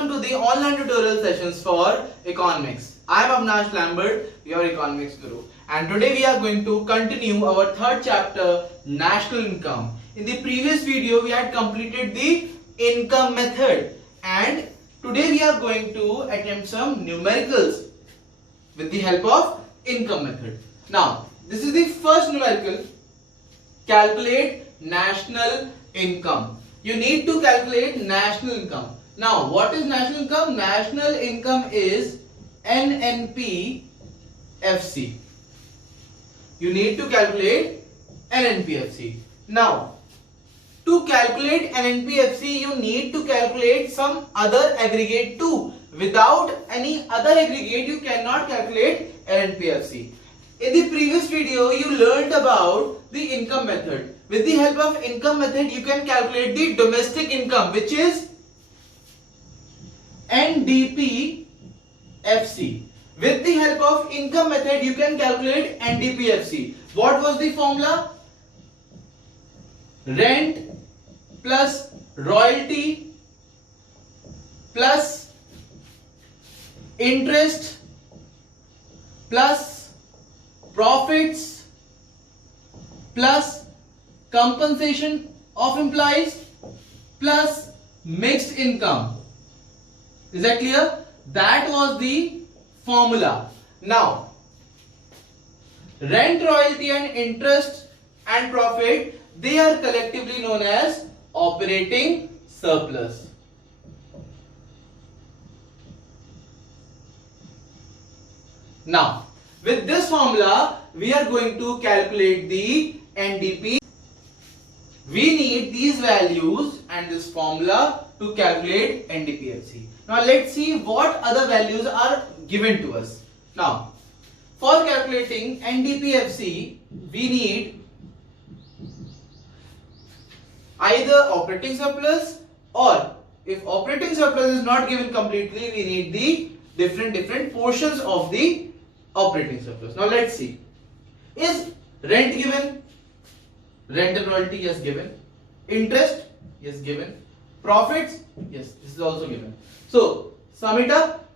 welcome to the online tutorial sessions for economics. I am Avnash Lambert, your economics guru, and today we are going to continue our third chapter, national income. In the previous video we had completed the income method, and today we are going to attempt some numericals with the help of income method. Now this is the first numerical. Calculate national income. You need to calculate national income. Now what is national income? National income is NNP-FC. You need to calculate NNP-FC. Now to calculate NNP-FC you need to calculate some other aggregate too. Without any other aggregate you cannot calculate NNP-FC. In the previous video you learned about the income method. With the help of income method you can calculate the domestic income, which is NDP-FC. With the help of income method you can calculate NDP-FC. What was the formula? Rent plus royalty plus interest plus profits plus compensation of employees plus mixed income. Is that clear? That was the formula. Now rent, royalty and interest and profit, they are collectively known as operating surplus. Now with this formula we are going to calculate the NDP. We need these values and this formula to calculate NDP-FC. Now let's see what other values are given to us. Now for calculating NDP-FC we need either operating surplus, or if operating surplus is not given completely we need the different portions of the operating surplus. Now let's see. Is rent given? Rent and royalty, yes, given. Interest, yes, given. Profits, yes, this is also given. So sum it up.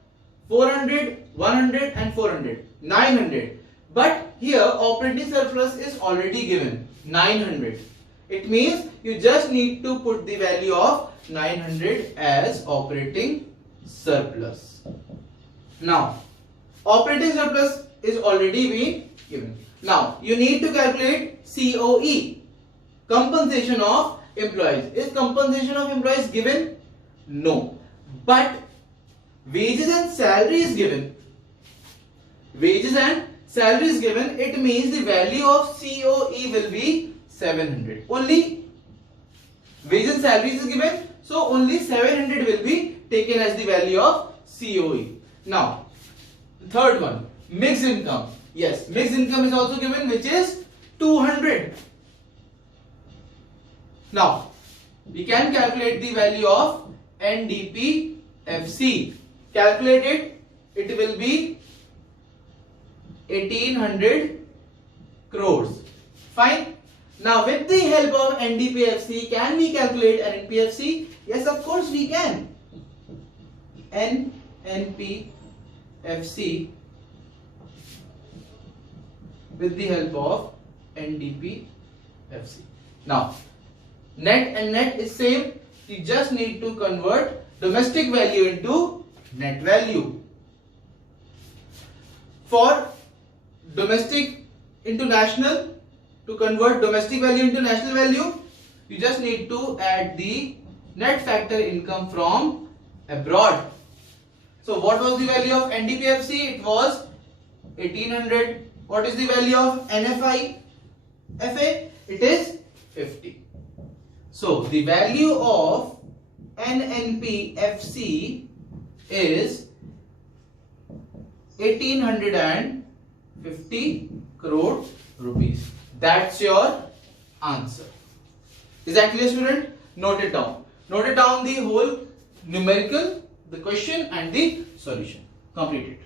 400, 100 and 400, 900. But here operating surplus is already given, 900. It means you just need to put the value of 900 as operating surplus. Now operating surplus is already been given. Now you need to calculate COE, compensation of employees. Is compensation of employees given? No. But wages and salary is given. Wages and salary is given. It means the value of COE will be 700. Only wages and salary is given, so only 700 will be taken as the value of COE. Now the third one, mixed income. Yes, mixed income is also given, which is 200. Now we can calculate the value of NDP-FC. Calculate it. It will be 1800 crores. Fine. Now with the help of NDP-FC, can we calculate NNP-FC? Yes, of course we can. NNP-FC with the help of NDP-FC. Now net and net is same. You just need to convert domestic value into net value. For domestic into national, to convert domestic value into national value, you just need to add the net factor income from abroad. So what was the value of NDP-FC? It was 1800. What is the value of NFI? FA? It is 50. So the value of NNP-FC is 1850 crore rupees. That's your answer. Is that clear, student? Note it down. Note it down, the whole numerical, the question and the solution. Complete it.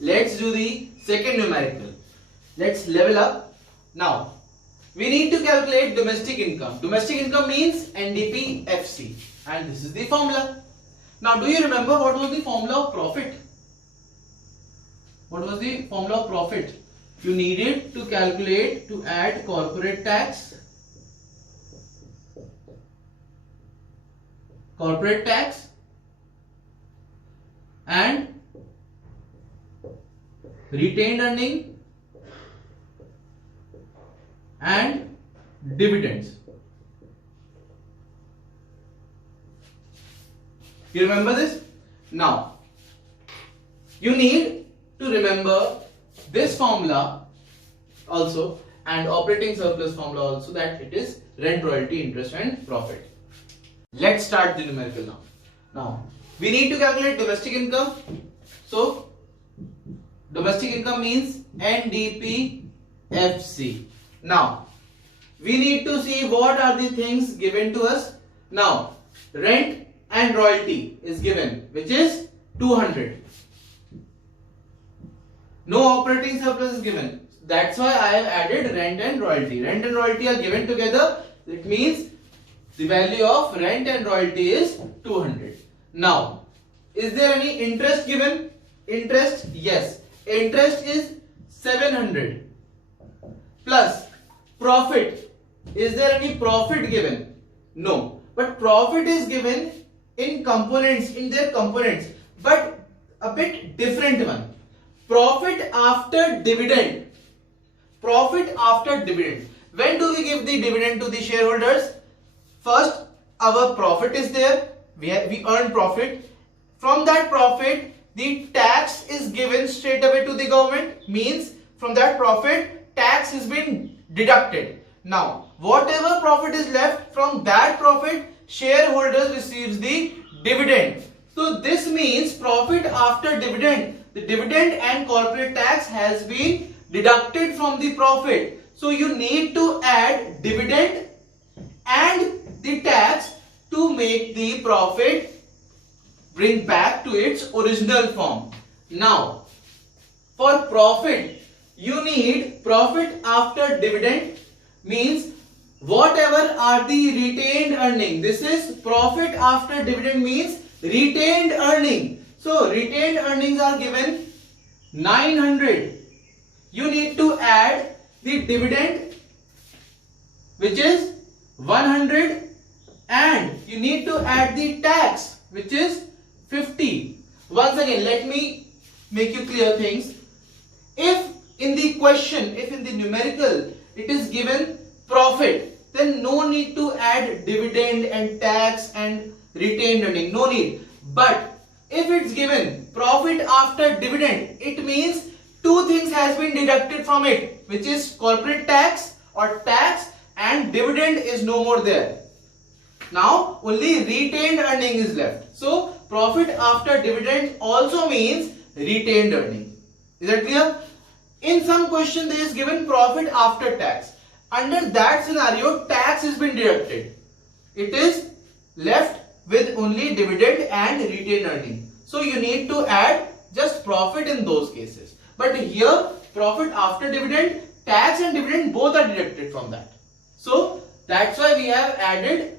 Let's do the second numerical. Let's level up. Now we need to calculate domestic income. Domestic income means NDP-FC, and this is the formula. Now, do you remember what was the formula of profit? What was the formula of profit? You needed to calculate, to add corporate tax, and retained earning and dividends. You remember this? Now, you need to remember this formula also and operating surplus formula also, that it is rent, royalty, interest and profit. Let's start the numerical now. Now, we need to calculate domestic income. So, domestic income means NDPFC. Now, we need to see what are the things given to us. Now, rent and royalty is given, which is 200. No operating surplus is given. That's why I have added rent and royalty. Rent and royalty are given together. It means the value of rent and royalty is 200. Now, is there any interest given? Interest, yes. Interest is 700. Plus profit. Is there any profit given? No. But profit is given in components, in their components, but a bit different one. Profit after dividend. Profit after dividend. When do we give the dividend to the shareholders? First, our profit is there. We earn profit. From that profit, the tax is given straight away to the government. Means from that profit, tax has been deducted. Now, whatever profit is left, from that profit, shareholders receives the dividend. So this means profit after dividend. The dividend and corporate tax has been deducted from the profit. So you need to add dividend and the tax to make the profit bring back to its original form. Now, for profit, you need profit after dividend, means whatever are the retained earning. This is profit after dividend, means retained earning. So retained earnings are given 900. You need to add the dividend, which is 100, and you need to add the tax, which is 50. Once again, let me make you clear things. If in the question, if in the numerical it is given profit, then no need to add dividend and tax and retained earning, no need. But if it's given profit after dividend, it means two things has been deducted from it, which is corporate tax or tax, and dividend is no more there. Now only retained earning is left. So profit after dividend also means retained earning. Is that clear? In some question there is given profit after tax. Under that scenario, tax has been deducted. It is left with only dividend and retained earning. So you need to add just profit in those cases. But here, profit after dividend, tax and dividend both are deducted from that. So that's why we have added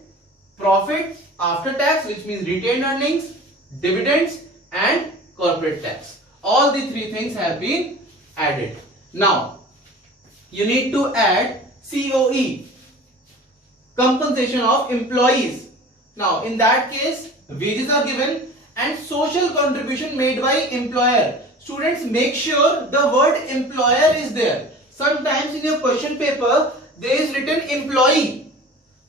profit after tax, which means retained earnings, dividends and corporate tax. All the three things have been added. Now, you need to add COE, compensation of employees. Now, in that case, wages are given and social contribution made by employer. Students, make sure the word employer is there. Sometimes in your question paper, there is written employee.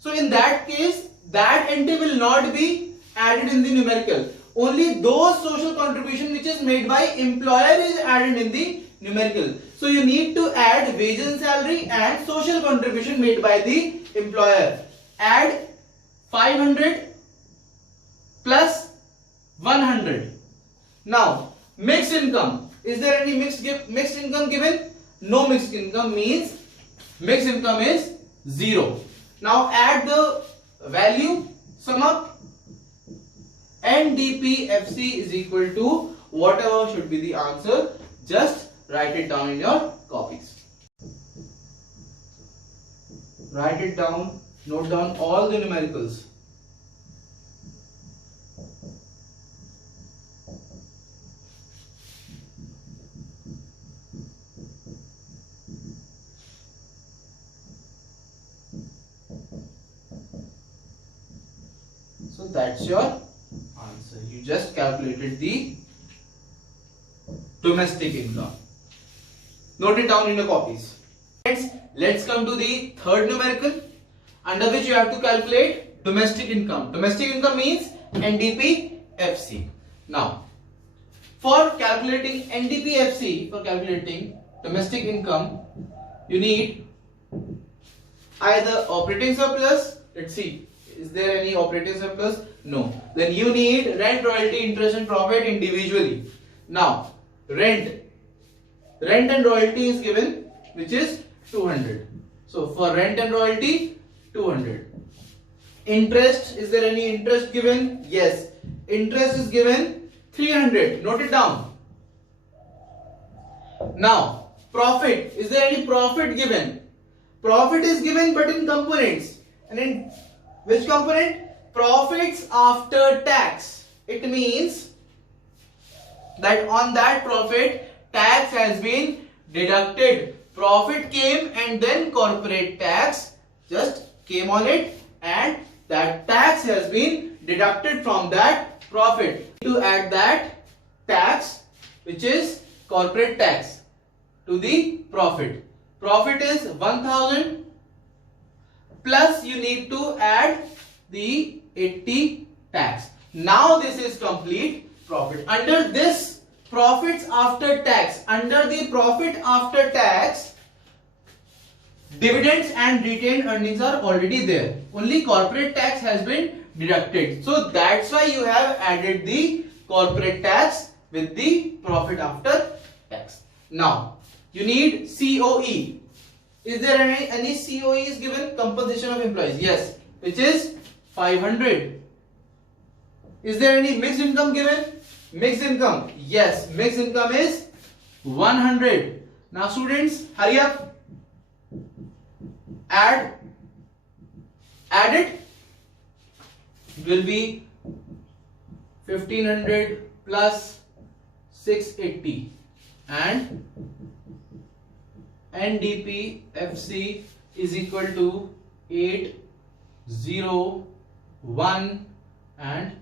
So in that case, that entity will not be added in the numerical. Only those social contribution which is made by employer is added in the numerical. So you need to add wages and salary and social contribution made by the employer. Add 500 plus 100. Now, mixed income. Is there any mixed income given? No mixed income, means mixed income is 0. Now add the value, sum up. NDPFC is equal to whatever should be the answer. Just write it down in your copies. Write it down, note down all the numericals. So that's your answer. You just calculated the domestic income. Note it down in your copies. Friends, let's come to the third numerical under which you have to calculate domestic income. Domestic income means NDP-FC. Now, for calculating NDP-FC, for calculating domestic income, you need either operating surplus. Let's see, is there any operating surplus? No. Then you need rent, royalty, interest and profit individually. Now, rent and royalty is given, which is 200. So for rent and royalty, 200. Interest, is there any interest given? Yes. Interest is given 300. Note it down. Now, profit, is there any profit given? Profit is given but in components. And in which component? Profits after tax. It means that on that profit, tax has been deducted. Profit came and then corporate tax just came on it, and that tax has been deducted from that profit. To add that tax, which is corporate tax, to the profit. Profit is 1000 plus you need to add the 80 tax. Now this is complete profit. Under this profits after tax, under the profit after tax, dividends and retained earnings are already there. Only corporate tax has been deducted. So that's why you have added the corporate tax with the profit after tax. Now you need COE. Is there any COE is given? Compensation of employees. Yes, which is 500. Is there any mixed income given? Mixed income. Yes, mixed income is 100. Now students, hurry up. Add it. It will be 1500 plus 680 and NDP-FC is equal to 801 and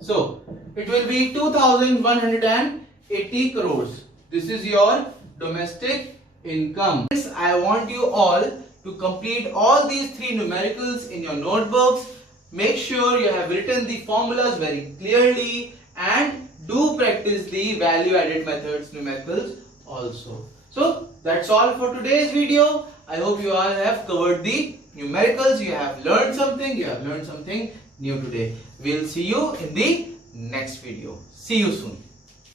so it will be 2180 crores. This is your domestic income. I want you all to complete all these three numericals in your notebooks. Make sure you have written the formulas very clearly and do practice the value added methods numericals also. So that's all for today's video. I hope you all have covered the numericals. You have learned something. You have learned something new today. We'll see you in the next video. See you soon.